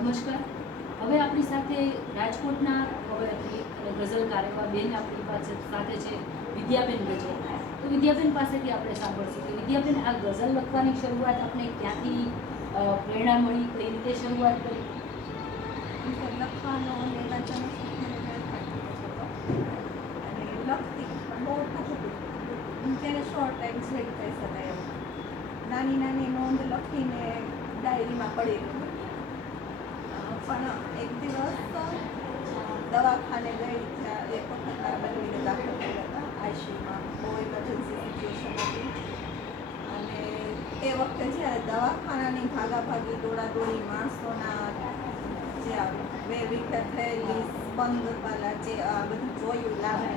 નમસ્કાર. હવે આપણી સાથે રાજકોટના કવયત્રી અને ગઝલકાર એવા બેન આપણી પાસે સાથે છે વિદ્યાબેન ગજર. તો વિદ્યાબેન પાસેથી આપણે સાંભળશું કે વિદ્યાબેન આ ગઝલ લખવાની શરૂઆત આપણે ક્યાંથી પ્રેરણા મળી, કઈ રીતે શરૂઆત કરી? લખવાનો અને વાંચવાનો શોખ મને નાનપણથી જ હતો અને લખતી પણ બહુ થતું ત્યારે શોર્ટ ટાઈમ સ્લેટ કહી શકાય એવું નાની નાની નોંધ લખીને ડાયરીમાં પડી રહી. પણ એક દિવસ દવાખાને ગઈ ત્યાં એક વખત મારા બનેવીને દાખલ કર્યા હતા આઈસીયુમાં. બહુ ઇમરજન્સી સિચ્યુએશન હતી અને એ વખતે જ્યારે દવાખાનાની ભાગાભાગી દોડાદોડી માણસોના જે બે વિખેર થયેલી બંધ વાલા જે આ બધું જોયું લાગે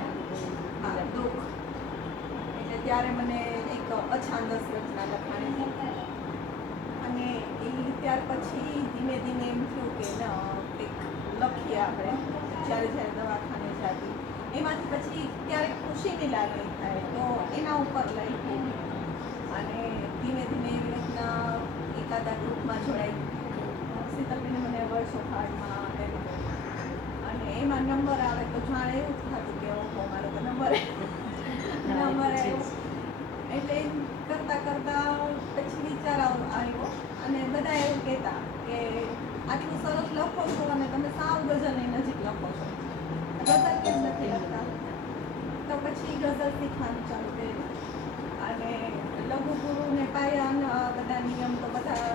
દુઃખ એટલે ત્યારે મને એક અછાંદસ રચના લખાણી અને એ ત્યાર પછી ધીમે ધીમે એમ થયું કે કંઈક લખીએ આપણે. જ્યારે જ્યારે દવાખાને જતી એમાંથી પછી ક્યારેક ખુશીની લાગણી થાય તો એના ઉપર લખ્યું અને ધીમે ધીમે એવી રીતના એકાદા ગ્રુપમાં જોડાઈ. શીતલબેને મને વર્ષો કાર્ડમાં આપેલું અને એમાં નંબર આવે તો જાણે એવું જ થતું કે ઓહો મારો તો નંબર આવ્યો. એટલે કરતાં કરતાં પછી વિચાર આવ્યો અને બધા એવું કહેતા કે આટલું સરસ લખો છો અને તમે સાવ ગઝલની નજીક લખો છો, ગઝલ કેમ નથી લખતા? તો પછી ગઝલ શીખવાનું ચાલુ કર્યું અને લઘુ ગુરુ ને પાયા બધા નિયમ તો બધા